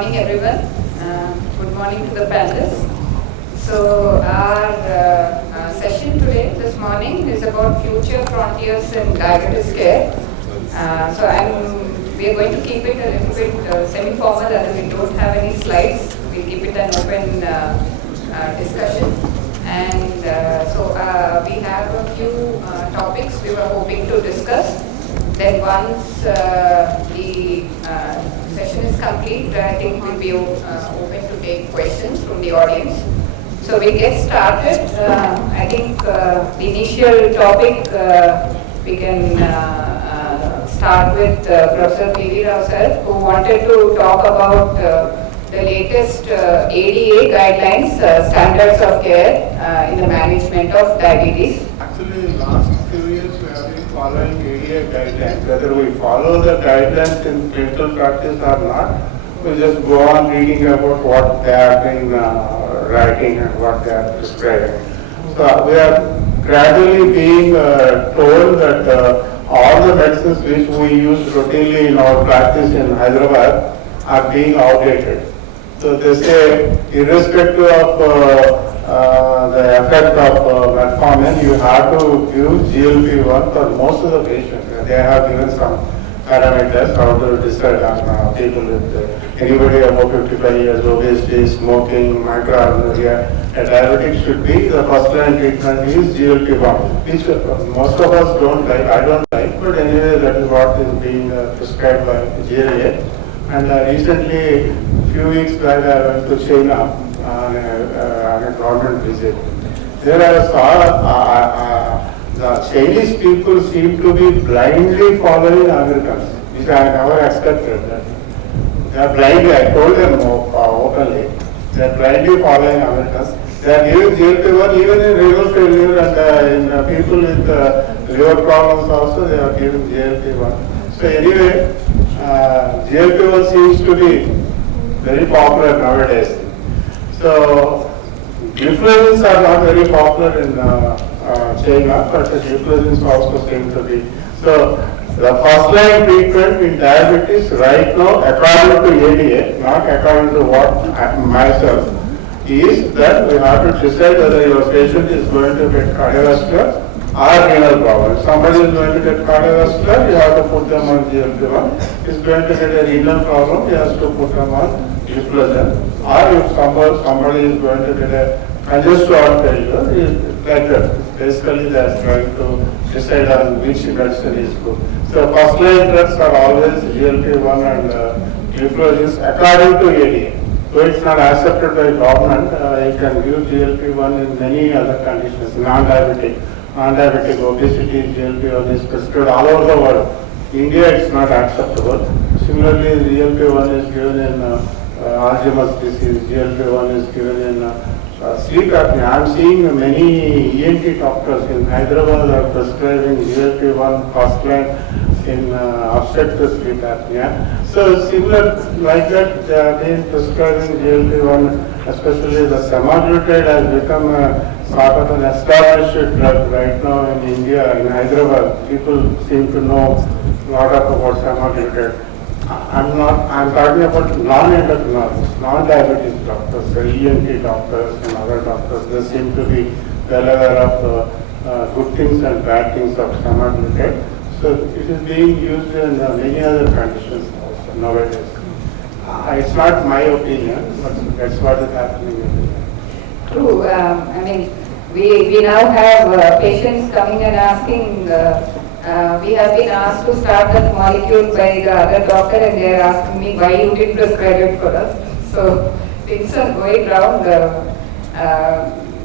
morning, everyone. Good morning to the panelists. So our session today, this morning, is about future frontiers in diabetes care. We are going to keep it a little bit semi-formal, as we don't have any slides. We'll keep it an open discussion. And we have a few topics we were hoping to discuss. Then once the session is complete, I think we'll be open to take questions from the audience. So we get started. I think the initial topic we can start with Professor P.V. Rao sir, who wanted to talk about the latest ADA guidelines, standards of care in the management of diabetes. Actually, last few years we have been following ADA guidelines. Whether we follow the guidelines in clinical practice or not, we just go on reading about what they have been writing and what they are prescribing. So we are gradually being told that all the medicines which we use routinely in our practice in Hyderabad are being outdated. So they say, irrespective of the effect of metformin, you have to give GLP-1 for most of the patients. They have given some parameters how to decide on people with anybody above 55 years, obesity, smoking, microalbuminuria. A diabetic should be, the first line treatment is GLP-1, which most of us don't like, I don't like, but anyway that is what is being prescribed by GLA. And recently, few weeks back, I went to China on a government visit. There I saw the Chinese people seem to be blindly following Americans, which I never expected. They are blindly, I told them openly, they are blindly following Americans. They are giving GLP-1 even in renal failure and in people with liver problems also they are giving GLP-1. So anyway, GLP-1 seems to be very popular nowadays. So gliflozins are not very popular in China, but the gliflozins also seem to be. So the first line treatment in diabetes right now, according to ADA, not according to what myself, is that we have to decide whether your patient is going to get cardiovascular or renal problem. Somebody is going to get cardiovascular, you have to put them on GLP-1. Is going to get a renal problem, you have to put them on gliflozin. Or if somebody is going to get a congestive heart failure, is like that. Basically, they are trying to decide on which medicine is good. So first line drugs are always GLP-1 and gliflozins according to ADA. So it's not accepted by government. You can use GLP-1 in many other conditions, non-diabetic obesity, GLP-1 is prescribed all over the world. India it's not acceptable. Similarly, GLP-1 is given in Alzheimer's disease, GLP-1 is given in sleep apnea. I'm seeing many ENT doctors in Hyderabad are prescribing GLP-1 first line in obstructive sleep apnea. So similar like that, they have been prescribing GLP-1, especially the semaglutide has become sort of an established drug right now in India, in Hyderabad. People seem to know a lot about semaglutide. I'm talking about non-endocrinologists, non-diabetes doctors, the ENT doctors and other doctors. They seem to be well aware of good things and bad things of semaglutide. So it is being used in many other conditions also nowadays. It's not my opinion, but that's what is happening. True. We now have patients coming and asking. We have been asked to start that molecule by the other doctor, and they are asking me why you didn't prescribe it for us. So things are going round.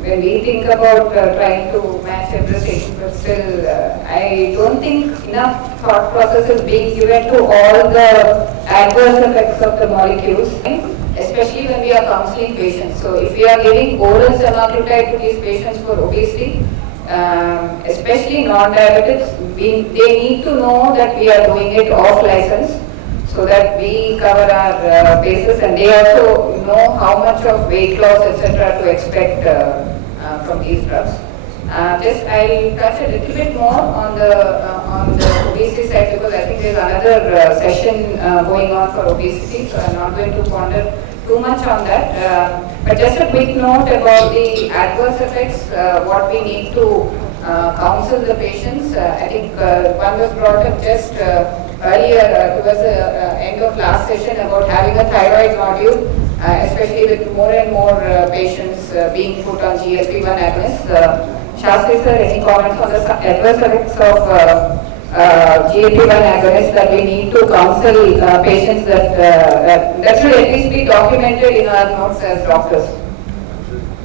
When we think about trying to match everything, but still, I don't think enough thought process is being given to all the adverse effects of the molecules, especially when we are counseling patients. So if we are giving oral semaglutide to these patients for obesity, especially non-diabetics, they need to know that we are doing it off license, so that we cover our bases, and they also know how much of weight loss, etc., to expect from these drugs. I'll touch a little bit more on the obesity side, because I think there's another session going on for obesity, so I'm not going to ponder too much on that. But just a quick note about the adverse effects, what we need to counsel the patients. I think one was brought up just earlier towards the end of last session about having a thyroid nodule, especially with more and more patients being put on GLP-1 agonists. Shastri sir, any comments on the adverse effects of GLP-1 agonists that we need to counsel patients that should at least be documented in our notes as doctors?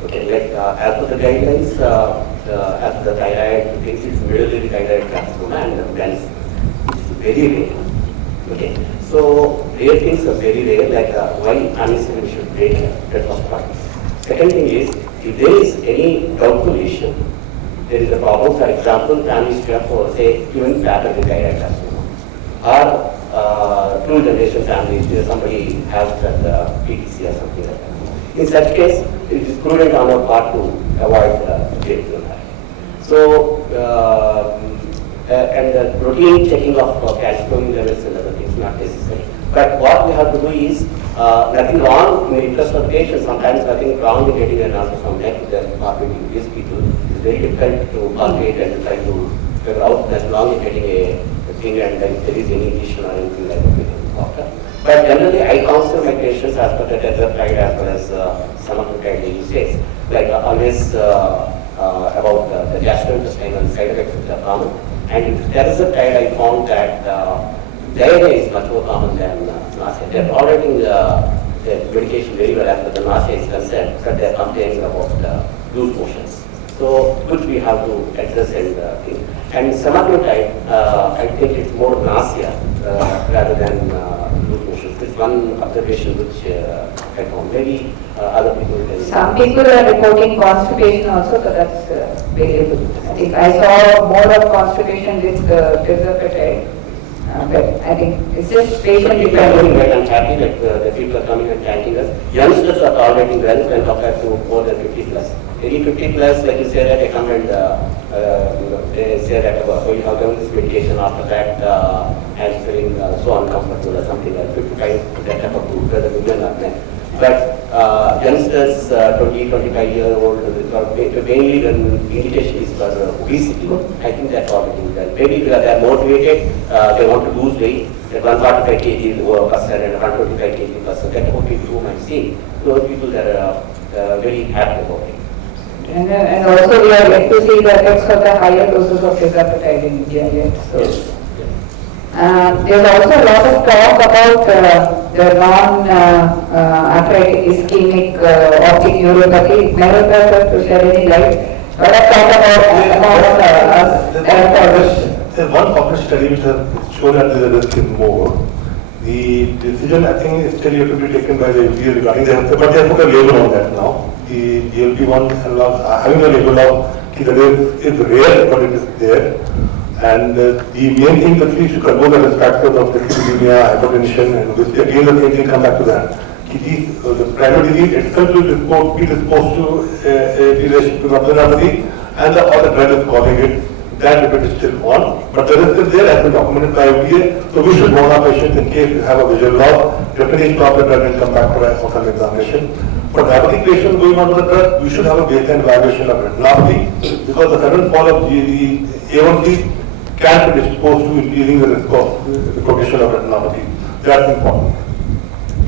Okay, like as per the guidelines, as per the thyroid things, it's middle thyroid carcinoma and then it's very rare. Okay, so rare things are very rare, like why unnecessarily should take that first part. Second thing is, if there is any doubtful issue, there is a problem. For example, families have for say even pathologic thyroid carcinoma, or two generation families, somebody has that PTC or something like that. In such case, it is prudent on our part to avoid GLP-1. So, and the routine checking of calcium levels and other things not necessary. But what we have to do is, nothing wrong in the interest of the patient. Sometimes nothing wrong in getting an ultrasound neck with the palpating these people. It's very difficult to palpate and try to figure out that long in getting a thing and if there is any issue or anything like that with the doctor. But generally, I counsel my patients as per the tetrapride as well as semaglutide usage. Like always about the gastrointestinal side effects which are common. And with tetrapride, I found that diarrhea is much more common than nausea. They are tolerating the medication very well as far as the nausea is concerned, but they are complaining about loose motions. So, which we have to address and think. And semaglutide, I think it's more nausea rather than loose motions. It's one observation which I found. Maybe other people can. Some people are reporting constipation also, so that's variable. I think I saw more of constipation with tirzepatide. But I think it's just patient dependent. I'm happy that the people are coming and thanking us. Youngsters are tolerating well when compared to more than 50 plus. Any 50 plus, like you say that, they come and they say that so you have done this medication after that and feeling so uncomfortable or something like 55 that type of group, whether women or men. But youngsters, 20, 25-year-old, mainly when indication is for obesity, I think they're tolerating well. Maybe because they're motivated, they want to lose weight, that 145 kg person and 125 kg person, that's what people whom I've seen. Those people that are very happy about it. And also we are yet to see the effects of the higher doses of tirzepatide in India yet. So. Yes. There's also a lot of talk about the non-arthritic ischemic optic neuropathy. Never got to shed any light. A lot of talk about There's one published study which has shown that there is a risk in more. The decision, I think, is still yet to be taken by the FDA regarding the, but they have put a label on that now. The GLP-1 analogs are having a label of that is rare, but it is there. And the main thing that we should control the risk factors of dyslipidemia, hypertension, and obesity. Again, the same thing come back to that. The primary disease itself will be disposed to a relationship with abnormality, and the other drug is causing it. That debate is still on, but the risk is there, has been documented by FDA. So we should warn our patients in case we have a visual loss, definitely stop the drug and come back for some examination. For diabetic patients going on to the drug, we should have a baseline evaluation of retinopathy, because the sudden fall of the A1C can be disposed to increasing the risk of the progression of retinopathy. That's important.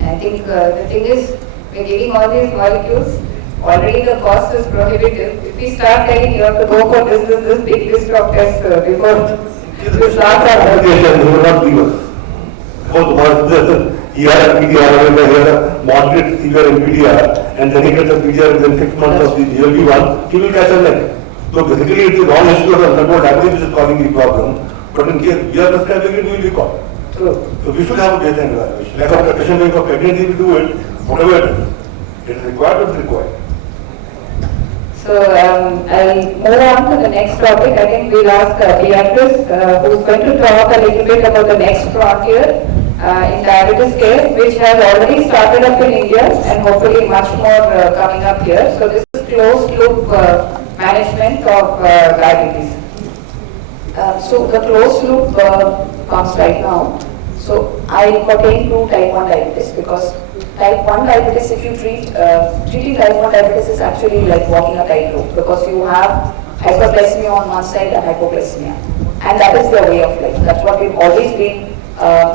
I think the thing is, we're giving all these molecules, already the cost is prohibitive. If we start telling you have to go for this big list of tests before you start our They will not give us. Because once the ER and PDR, when they have a moderate severe NPDR, and then he gets a PDR within 6 months of the GLP-1, he will catch a leg. So basically it's the wrong issue of control diabetes which is causing the problem, but in case we are prescribing it, we will be caught. So we should have a baseline evaluation. Like a patient going for pregnancy, we do it, whatever it is. It is required, but it's required. So I'll move on to the next topic. I think we'll ask Beatrice, who's going to talk a little bit about the next frontier in diabetes care, which has already started up in India and hopefully much more coming up here. So this is closed loop management of diabetes. So the closed loop comes right now. So I pertain to type 1 diabetes because type 1 diabetes, if you treating type 1 diabetes is actually like walking a tightrope because you have hyperglycemia on one side and hypoglycemia. And that is their way of life. That's what we've always been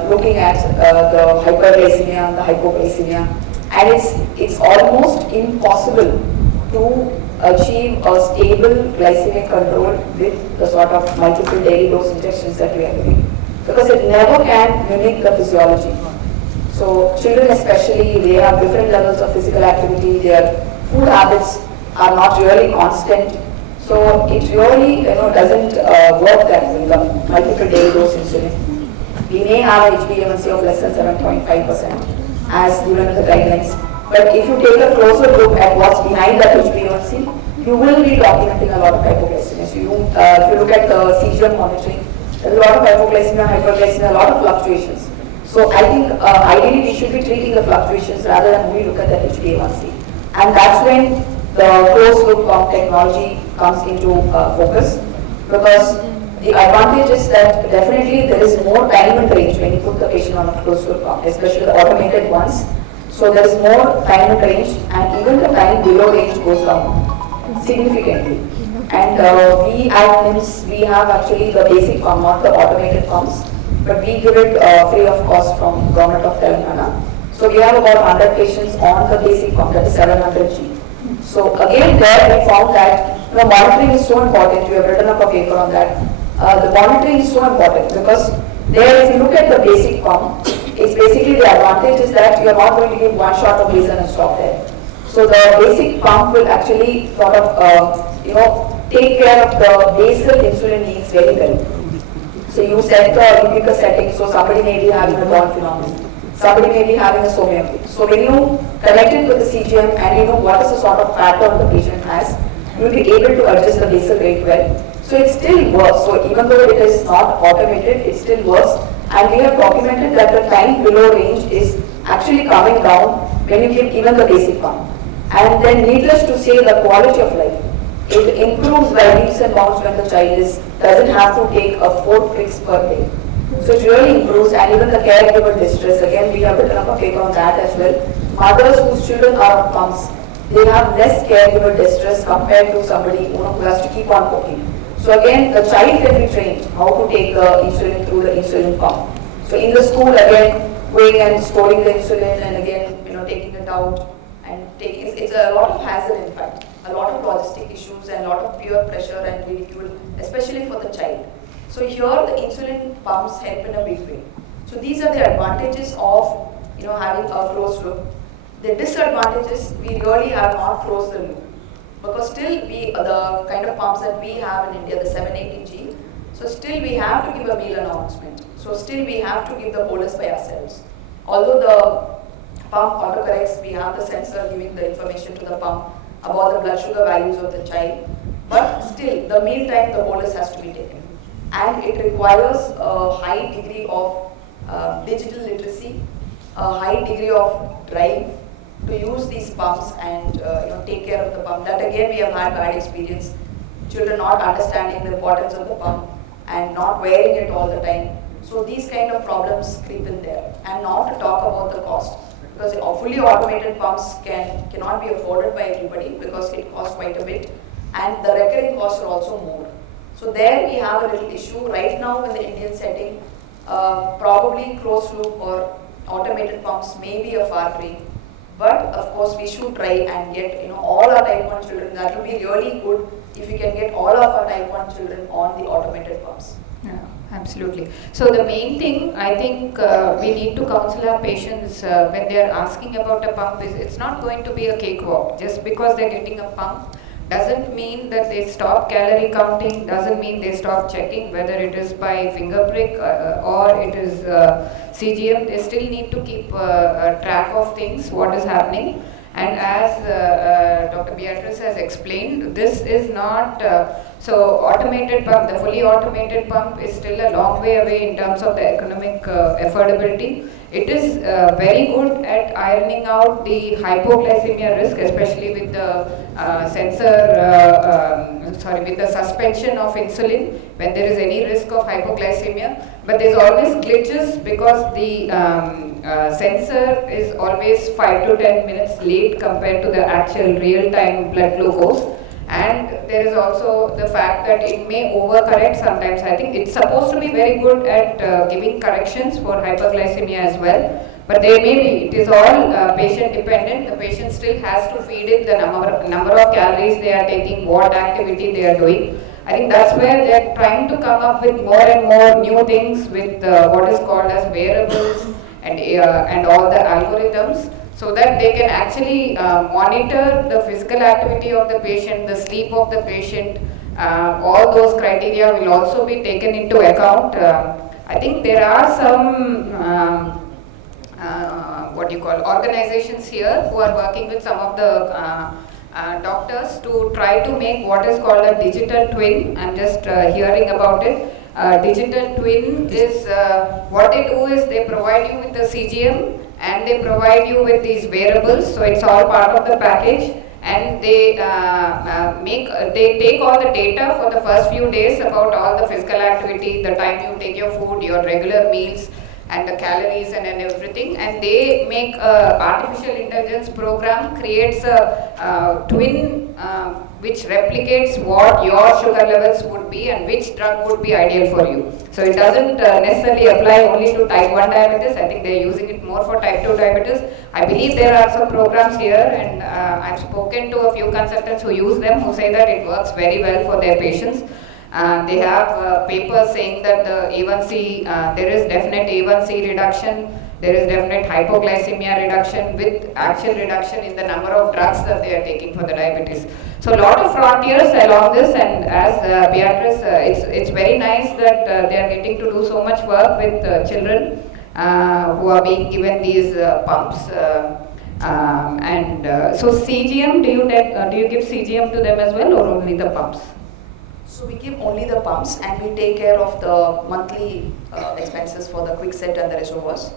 looking at, the hyperglycemia and the hypoglycemia. And it's almost impossible to achieve a stable glycemic control with the sort of multiple daily dose injections that we are doing. Because it never can mimic the physiology. So children especially, they have different levels of physical activity, their food habits are not really constant. So it really doesn't work that way, the multiple daily dose insulin. We may have a HbA1c of less than 7.5% as given in the guidelines. But if you take a closer look at what's behind that HbA1c, you will be documenting a lot of hypoglycemia. So if you look at the CGM monitoring, there's a lot of hypoglycemia, hyperglycemia, a lot of fluctuations. So I think ideally we should be treating the fluctuations rather than only look at the HbA1c. And that's when the closed loop pump technology comes into focus, because the advantage is that definitely there is more time and range when you put the patient on a closed loop pump, especially the automated ones. So there is more time and range, and even the time below range goes down significantly. And we at NIMS, we have actually the basic pump, not the automated pumps, but we give it free of cost from Government of Telangana. So we have about 100 patients on the basic pump, that is 700G. So again there we found that monitoring is so important. We have written up a paper on that. The monitoring is so important because there, if you look at the basic pump, it's basically the advantage is that you are not going to give one shot of laser and stop there. So the basic pump will actually sort of take care of the basal insulin needs very well. So you pick a setting, so somebody may be having a Down phenomenon, somebody may be having a somatic. So when you connect it with the CGM and you know what is the sort of pattern the patient has, you will be able to adjust the basal rate well. So it still works. So even though it is not automated, it still works. And we have documented that the time below range is actually coming down when you give even the basic pump. And then needless to say, the quality of life, it improves by leaps and bounds when the child doesn't have to take 4 pricks per day. So it really improves, and even the caregiver distress, again we have written up a paper on that as well. Mothers whose children are on pumps, they have less caregiver distress compared to somebody who has to keep on cooking. So again, the child can be trained how to take the insulin through the insulin pump. So in the school, again, going and storing the insulin and again, taking it out and taking, it's a lot of hassle in fact, a lot of logistic issues and a lot of peer pressure and ridicule, especially for the child. So here the insulin pumps help in a big way. So these are the advantages of having a closed loop. The disadvantages, we really have not closed the loop. Because still the kind of pumps that we have in India, the 780G, so still we have to give a meal announcement. So still we have to give the bolus by ourselves. Although the pump autocorrects, we have the sensor giving the information to the pump about the blood sugar values of the child, but still the meal time the bolus has to be taken. And it requires a high degree of digital literacy, a high degree of drive to use these pumps and take care of the pump. That again we have had bad experience. Children not understanding the importance of the pump and not wearing it all the time. So these kind of problems creep in there. And not to talk about the cost, because fully automated pumps cannot be afforded by everybody because it costs quite a bit, and the recurring costs are also more. So there we have a little issue right now in the Indian setting. Probably closed loop or automated pumps may be a far dream. But of course we should try and get all our type 1 children. That will be really good if we can get all of our type 1 children on the automated pumps. Yeah, absolutely. So the main thing I think we need to counsel our patients when they are asking about a pump is it's not going to be a cakewalk. Just because they're getting a pump doesn't mean that they stop calorie counting, doesn't mean they stop checking whether it is by finger prick or it is CGM. They still need to keep track of things, what is happening. And as Dr. Beatrice has explained, this is not So automated pump, the fully automated pump is still a long way away in terms of the economic affordability. It is very good at ironing out the hypoglycemia risk, especially with the with the suspension of insulin when there is any risk of hypoglycemia. But there's always glitches because the sensor is always 5 to 10 minutes late compared to the actual real-time blood glucose. And there is also the fact that it may overcorrect sometimes. I think it's supposed to be very good at giving corrections for hyperglycemia as well. But there may be, it is all patient dependent. The patient still has to feed it the number of calories they are taking, what activity they are doing. I think that's where they're trying to come up with more and more new things with what is called as wearables and all the algorithms, so that they can actually monitor the physical activity of the patient, the sleep of the patient. All those criteria will also be taken into account. I think there are some organizations here who are working with some of the doctors to try to make what is called a digital twin. I'm just hearing about it. Digital twin is what they do is they provide you with the CGM and they provide you with these wearables, so it's all part of the package, and they take all the data for the first few days about all the physical activity, the time you take your food, your regular meals, and the calories and everything, and they make a artificial intelligence program, creates a twin which replicates what your sugar levels would be and which drug would be ideal for you. So it doesn't necessarily apply only to type 1 diabetes. I think they're using it more for type 2 diabetes. I believe there are some programs here, and I've spoken to a few consultants who use them who say that it works very well for their patients. They have papers saying that the A1C, there is definite A1C reduction, there is definite hypoglycemia reduction with actual reduction in the number of drugs that they are taking for the diabetes. So a lot of frontiers along this, and as Beatrice, it's very nice that they are getting to do so much work with children who are being given these pumps. So CGM, do you give CGM to them as well, or only the pumps? So we give only the pumps, and we take care of the monthly expenses for the quickset and the reservoirs.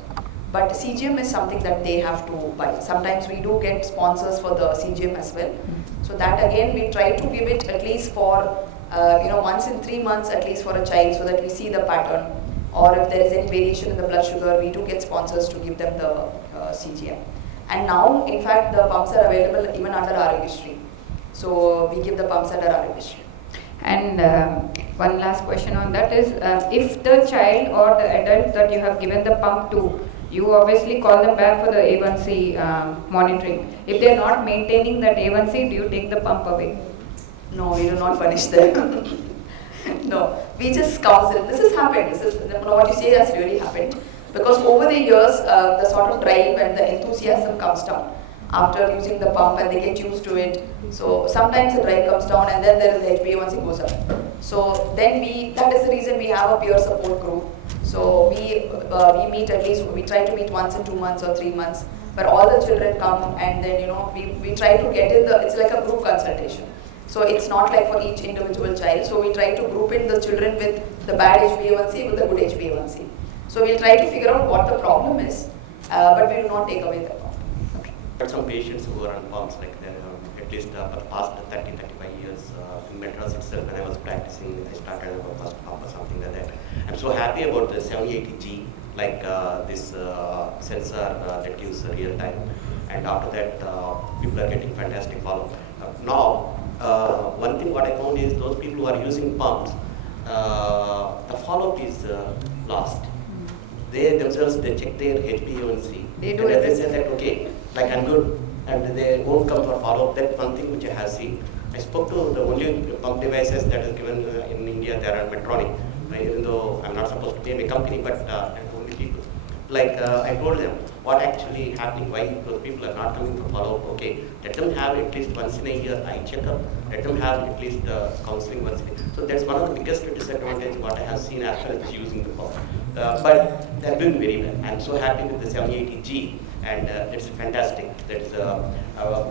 But CGM is something that they have to buy. Sometimes we do get sponsors for the CGM as well. So that again, we try to give it at least for once in 3 months at least for a child, so that we see the pattern. Or if there is any variation in the blood sugar, we do get sponsors to give them the CGM. And now, in fact, the pumps are available even under Aarogyasri. So we give the pumps under Aarogyasri. And one last question on that is, if the child or the adult that you have given the pump to, you obviously call them back for the A1C monitoring. If they are not maintaining that A1C, do you take the pump away? No, we do not punish them. No, we just counsel. This has happened. What you say has really happened. Because over the years, the sort of drive and the enthusiasm comes down after using the pump, and they get used to it. So sometimes the drive comes down, and then there is the HbA1c goes up. So then that is the reason we have a peer support group. So we meet at least, we try to meet once in 2 months or 3 months, where all the children come, and then we try to get in it's like a group consultation. So it's not like for each individual child. So we try to group in the children with the bad HbA1c with the good HbA1c. So we'll try to figure out what the problem is, but we do not take away the problem. There are some patients who are on pumps, like they're at least for the past 30-35 years. In Madras itself, when I was practicing, I started with a first pump or something like that. I'm so happy about the 780G, like this sensor that gives real time. And after that, people are getting fantastic follow-up. Now, one thing what I found is those people who are using pumps, the follow-up is lost. They themselves, they check their HbA1c. They do and they say that, okay, like I'm good, and they won't come for follow-up. That's one thing which I have seen. I spoke to the only pump devices that is given in India, there are Medtronic. Even though I'm not supposed to name a company, but only people. Like I told them what actually happening, why those people are not coming for follow-up. Okay, let them have at least once in a year eye checkup. Let them have at least counseling once in a year. So that's one of the biggest disadvantages what I have seen as far as using the pump. But they're doing very well. I'm so happy with the 780G, and it's fantastic. That's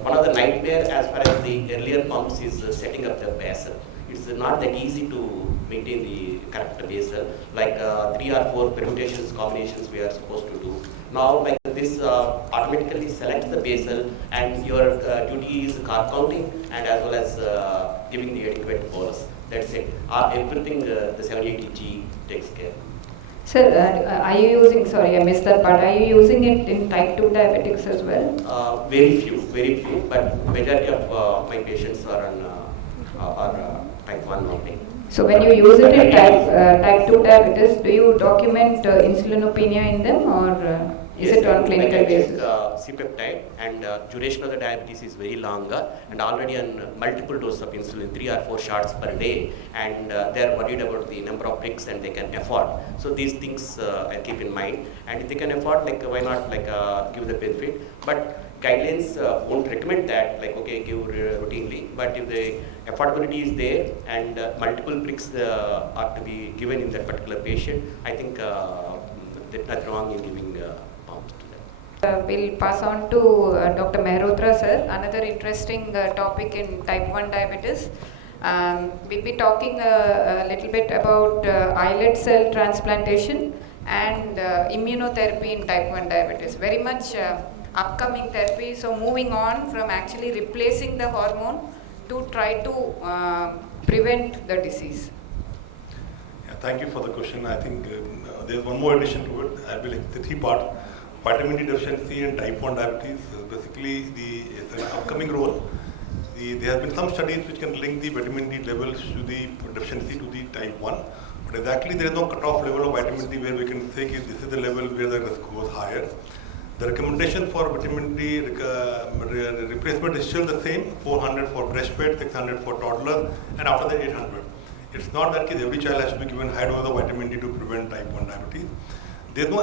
one of the nightmare as far as the earlier pumps is setting up the vessel. It's not that easy to maintain the correct basal. Like 3 or 4 permutations, combinations we are supposed to do. Now, like this automatically selects the basal, and your duty is carb counting and as well as giving the adequate bolus. That's it. Everything the 780G takes care. Sir, are you using, sorry I missed that part, are you using it in type 2 diabetics as well? Very few, but majority of my patients are on type 1 only. So when you use it in type 2 diabetes, do you document insulinopenia in them, or is it on clinical basis? C-peptide, and duration of the diabetes is very longer, and already on multiple doses of insulin, 3 or 4 shots per day, and they are worried about the number of pricks and they can afford. So these things I keep in mind, and if they can afford, like why not give the benefit? But guidelines won't recommend that, like okay, give routinely, but if the affordability is there and multiple pricks are to be given in that particular patient, I think there's nothing wrong in giving pumps to them. We'll pass on to Dr. Mehrotra sir, another interesting topic in type 1 diabetes. We'll be talking a little bit about islet cell transplantation and immunotherapy in type 1 diabetes. Very much upcoming therapy, so moving on from actually replacing the hormone to try to prevent the disease. Yeah, thank you for the question. I think there's one more addition to it. I will the 3-part. Vitamin D deficiency and type 1 diabetes, basically the upcoming role. There have been some studies which can link the vitamin D levels to the deficiency to the type 1. But exactly there is no cutoff level of vitamin D where we can say this is the level where the risk goes higher. The recommendation for vitamin D replacement is still the same, 400 for breastfed, 600 for toddlers, and after that 800. It's not that every child has to be given high dose of vitamin D to prevent type 1 diabetes. There's no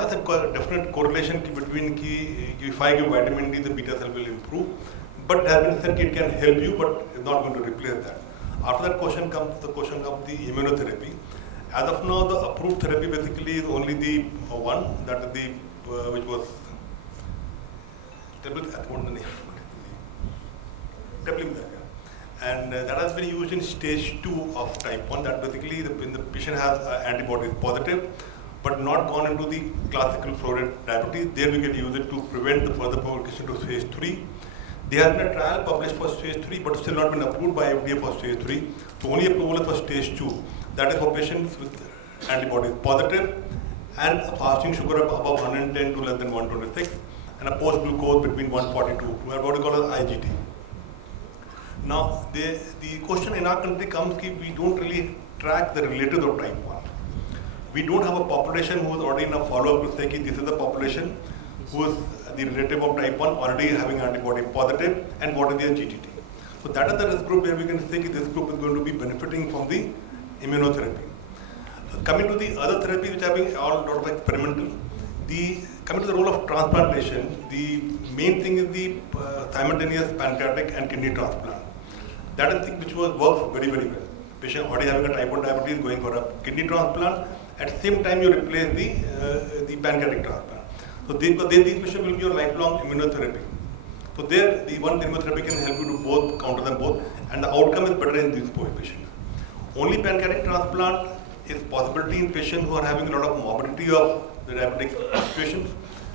definite correlation between if I give vitamin D, the beta cell will improve. But it has been said it can help you, but it's not going to replace that. After that question comes the question of the immunotherapy. As of now, the approved therapy basically is only the one, that is the which was and that has been used in stage 2 of type 1. That basically when the patient has antibodies positive, but not gone into the classical florid diabetes. There we can use it to prevent the further progression to stage 3. There has been a trial published for stage 3, but still not been approved by FDA for stage 3. So only approval is for stage 2. That is for patients with antibodies positive and a fasting sugar of above 110 to less than 126, and a post glucose between 142, what we call as IGT. Now, the question in our country comes that we don't really track the relatives of type 1. We don't have a population who is already in a follow-up to say that this is the population who is the relative of type 1 already having antibody positive and what is their GTT. So that is the risk group where we can say that this group is going to be benefiting from the immunotherapy. Coming to the other therapies which have been all lot of experimental, coming to the role of transplantation, the main thing is the simultaneous pancreatic and kidney transplant. That is the thing which works very, very well. Patient already having a type 1 diabetes going for a kidney transplant, at the same time you replace the pancreatic transplant. So these patients will be your lifelong immunotherapy. So there, the one immunotherapy can help you to both, counter them both, and the outcome is better in these poor patients. Only pancreatic transplant is possibility in patients who are having a lot of morbidity of the diabetic situations.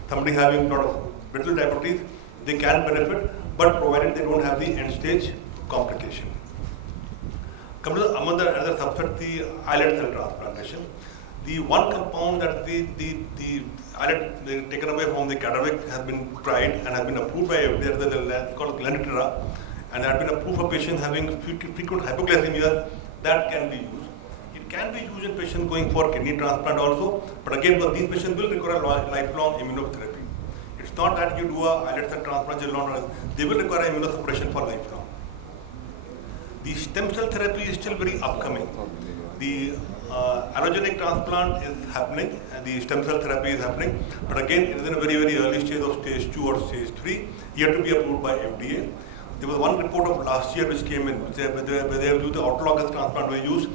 Somebody having a lot of brittle diabetes, they can benefit, but provided they don't have the end stage complication. Come to another subset, the islet cell transplantation. The one compound that the islet taken away from the cadaver has been tried and has been approved by FDA, it's called Glenitra, and has been approved for patients having frequent hypoglycemia. That can be used. It can be used in patients going for kidney transplant also, but again, these patients will require lifelong immunotherapy. It's not that you do a islet cell transplant, they will require immunosuppression for lifelong. The stem cell therapy is still very upcoming. The allogenic transplant is happening and the stem cell therapy is happening, but again it is in a very, very early stage of stage 2 or stage 3, yet to be approved by FDA. There was one report of last year which came in, where they have used the autologous transplant were used.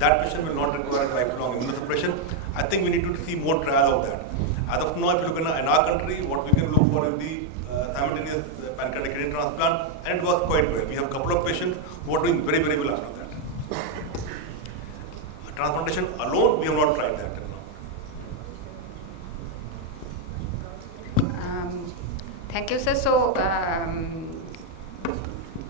That patient will not require lifelong immunosuppression. I think we need to see more trial of that. As of now, if you look in our country, what we can look for is the simultaneous pancreatic kidney transplant, and it works quite well. We have a couple of patients who are doing very, very well after that. transplantation alone, we have not tried that till now. Thank you, sir. So,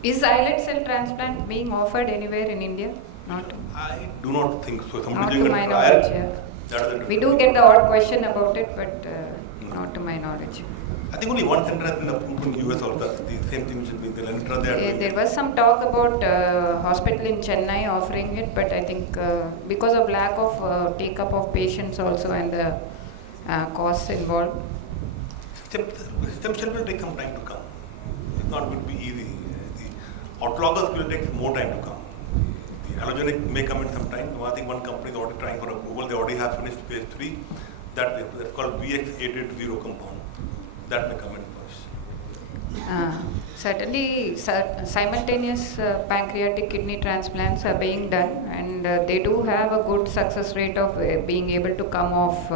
is islet cell transplant being offered anywhere in India? Not. I do not think so. Not Somebody to doing my a knowledge. trial. Yeah. That is a We different do thing. get the odd question about it, but not to my knowledge. I think only one center has been approved in US also. That's the same thing should be the Lentra there. There was some talk about hospital in Chennai offering it, but I think because of lack of take-up of patients also and the costs involved. Stem cell will take some time to come. It's not going to be easy. The autologous will take more time to come. The allogenic may come in some time. I think one company is already trying for approval. They already have finished phase 3. That's called VX880 compound. That may come in first. Certainly, simultaneous pancreatic kidney transplants are being done, and they do have a good success rate of being able to come off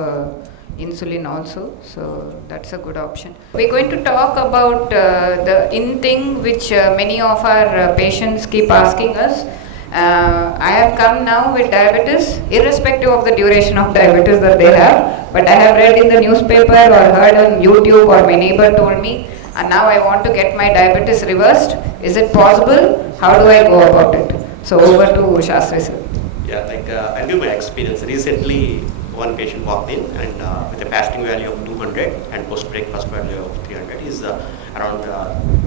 insulin also. So that's a good option. We're going to talk about the in thing which many of our patients keep asking us. I have come now with diabetes, irrespective of the duration of diabetes that they have. But I have read in the newspaper or heard on YouTube, or my neighbor told me, and now I want to get my diabetes reversed. Is it possible? How do I go about it? So over to Shastri sir. Yeah, I'll give my experience. Recently, one patient walked in and with a fasting value of 200 and post-breakfast value of 300 is around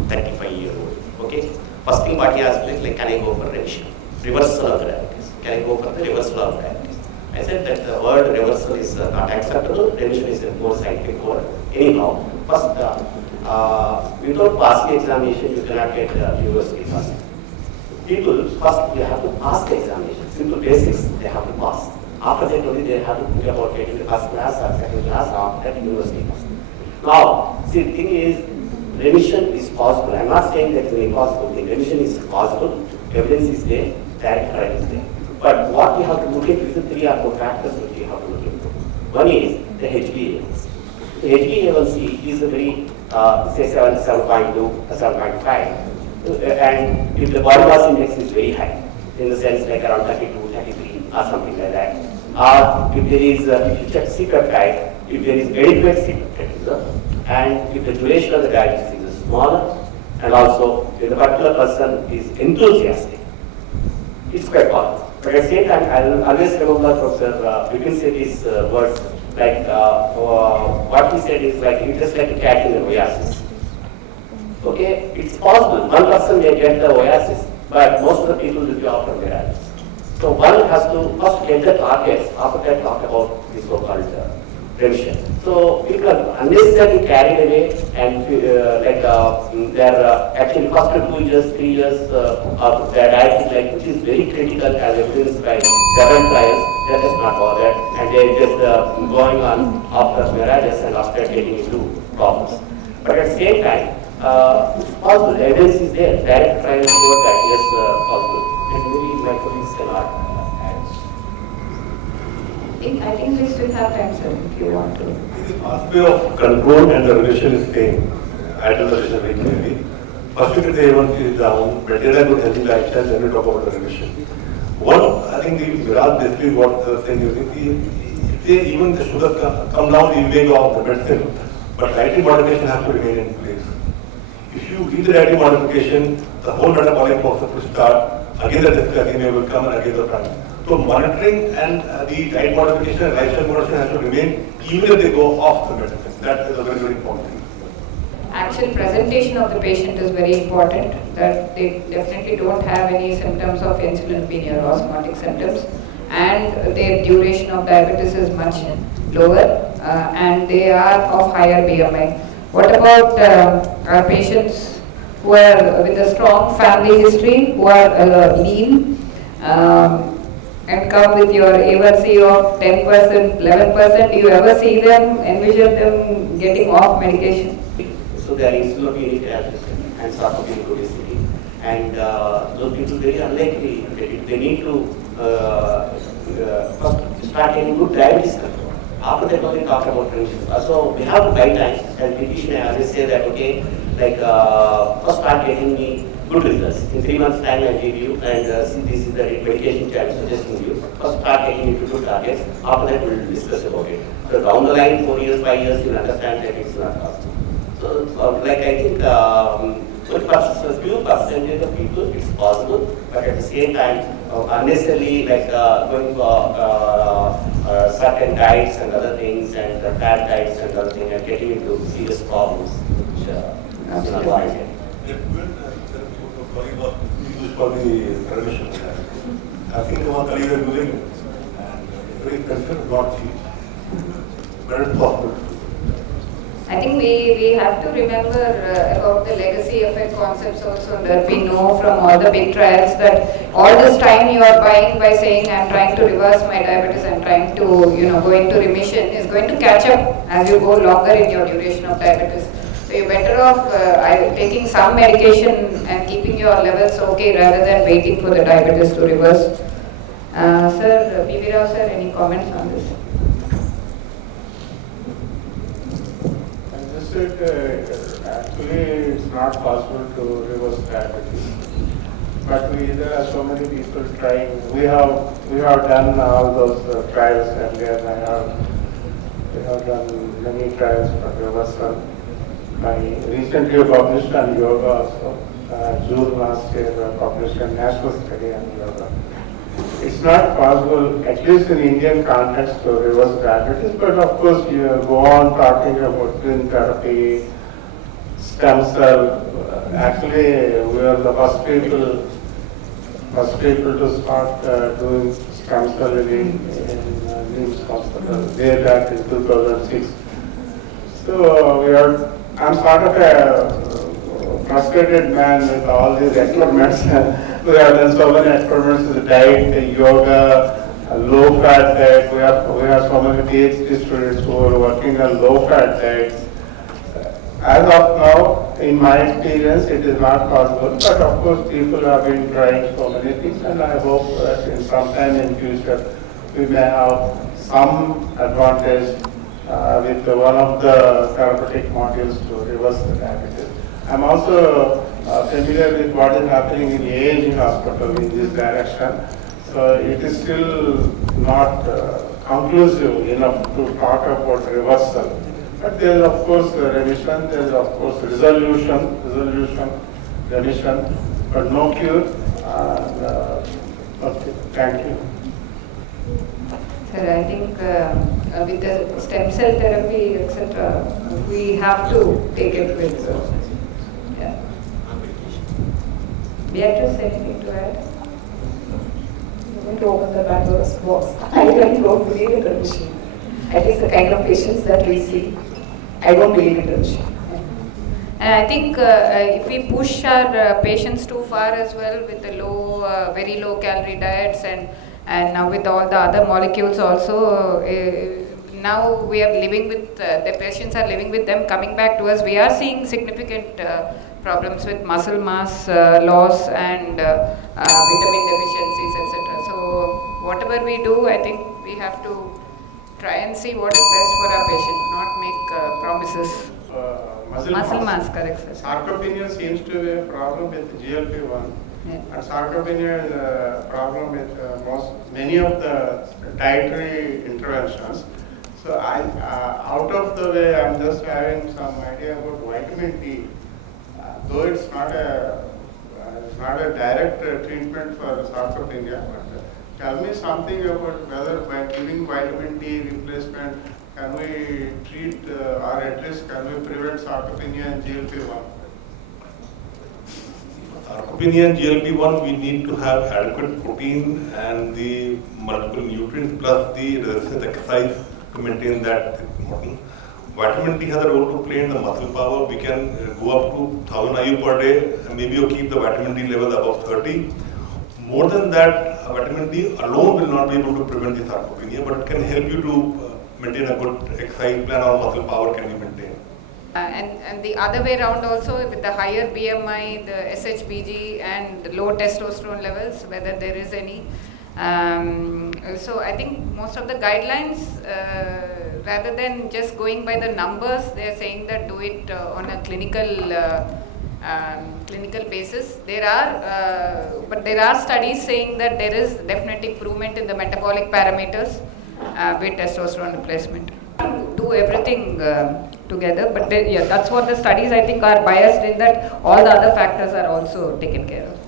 35-year-old. Okay. First thing what he asked is like, can I go for remission? Reversal of diabetes. Can I go for the reversal of diabetes? I said that the word reversal is not acceptable. Remission is a more scientific word. Anyhow, first, without passing examination, you cannot get university first. People, first you have to pass the examination. Simple basics, they have to pass. After that only they have to think about getting the first class or second class, after that university first. Now, see, the thing is, remission is possible. I'm not saying that it's an impossible thing. Remission is possible. Evidence is there. Direct trial is there. But what we have to look at is the 3 or 4 factors which we have to look into. One is the HbA1c. The HbA1c is a very, say 7.2, 7.5. And if the body mass index is very high, in the sense like around 32, 33 or something like that, or if there is, if you check C-peptide, if there is adequate C-peptide, and if the duration of the diabetes is smaller, and also if the particular person is enthusiastic, it's quite possible. But at the same time, I will always remember Professor Vipin Sethi's words, like what he said is like, it's just like a cat in the oasis. Okay, it's possible. One person may get the oasis, but most of the people will be off from their oasis. So one has to first get the targets, after that talk about the so-called remission. So people are unnecessarily carried away and they're actually first 2 years, 3 years of their diet is like, which is very critical as evidenced by 7 trials. They're just not bothered and they're just going on after marriages and after getting into problems. But at the same time, it's possible, the evidence is there, direct trials show that yes, possible. And maybe my colleagues cannot add. I think we still have time, sir, if you want to. The pathway of control and the remission is same. I tell the remission very clearly. First we get the A1C is down, maintain a good healthy lifestyle, then we talk about the remission. One, I think the Viraj basically what the saying is, even the sugar come down, you may go off the medicine, but dietary modification has to remain in place. If you give the dietary modification, the whole metabolic process will start, again the dyslipidemia will come and again the priming. So monitoring and the diet modification and lifestyle modification has to remain even if they go off the medicine. That is a very, very important thing. Actual presentation of the patient is very important, that they definitely don't have any symptoms of insulinopenia or osmotic symptoms, and their duration of diabetes is much lower, and they are of higher BMI. What about our patients who are with a strong family history, who are lean, and come with your A1C of 10%, 11%, do you ever see them, envision them getting off medication? So they are insulinogenic and sarcopenic obesity. And those people very unlikely, they need to first start getting good diabetes control. After that only talk about remission. So we have to buy time. As dietitian, I always say that, okay, like first start getting the good results. In 3 months' time, I give you, and see, this is the medication which I am suggesting you. First, start taking it to 2 targets. After that, we will discuss about it. So down the line, 4 years, 5 years, you will understand that it's not possible. So, like I think, few percentage of people, it's possible, but at the same time, unnecessarily going for certain diets and other things, and fat diets and other things, and getting into serious problems, which is not warranted. Used for the tradition. I think one colleague are doing it, and very expensive, not cheap. But it's possible. I think we have to remember about the legacy effect concepts also, that we know from all the big trials that all this time you are buying by saying I'm trying to reverse my diabetes, I'm trying to go into remission, is going to catch up as you go longer in your duration of diabetes. So you're better off taking some medication and keeping your levels okay rather than waiting for the diabetes to reverse. Sir, P.V. Rao sir, any comments on this? Actually, it's not possible to reverse diabetes. But there are so many people trying. We have done all those trials, and we have done many trials for reversal. I recently published on yoga also. June last year, published a national study on yoga. It's not possible, at least in Indian context, to reverse diabetes, but of course you go on talking about gene therapy, stem cell. Actually, we are the first people to start doing stem cell in NIMS hospital, way back in 2006. So I'm sort of a frustrated man with all these experiments. We have done so many experiments with diet, yoga, low-fat diet. We have so many PhD students who are working on low-fat diets. As of now, in my experience, it is not possible. But of course, people have been trying so many things, and I hope that in some time in future, we may have some advantage with one of the therapeutic modules to reverse the diabetes. I'm also familiar with what is happening in AAG hospital in this direction. So it is still not conclusive enough to talk about reversal. But there is of course remission, there is of course resolution, remission, but no cure. Okay, thank you. Sir, I think with the stem cell therapy, etc., we have to take it with. Yeah. Beatrice, anything to add? I'm going to open the Pandora's box. I really don't believe in remission. At least the kind of patients that we see, I don't believe in remission. And I think if we push our patients too far as well with the very low calorie diets, and now with all the other molecules also, now we are living with, the patients are living with them, coming back to us, we are seeing significant problems with muscle mass loss and vitamin deficiencies, etc. So whatever we do, I think we have to try and see what is best for our patient, not make promises. Muscle mass, correct, sir. Sarcopenia seems to be a problem with GLP-1. Yeah. And sarcopenia is a problem with many of the dietary interventions. So out of the way, I'm just having some idea about vitamin D. Though it's not a direct treatment for sarcopenia, but tell me something about whether by giving vitamin D replacement, can we treat or at least can we prevent sarcopenia and GLP-1? Sarcopenia and GLP-1, we need to have adequate protein and the multiple nutrients plus the resistance exercise to maintain that model. Vitamin D has a role to play in the muscle power. We can go up to 1000 IU per day and maybe you keep the vitamin D level above 30. More than that, vitamin D alone will not be able to prevent the sarcopenia, but it can help you to maintain a good exercise plan or muscle power can be maintained. And the other way around also, with the higher BMI, the SHBG and low testosterone levels, whether there is any. So I think most of the guidelines, rather than just going by the numbers, they are saying that do it on a clinical clinical basis. But there are studies saying that there is definite improvement in the metabolic parameters with testosterone replacement. Do everything together, but yeah, that's what the studies I think are biased in that all the other factors are also taken care of.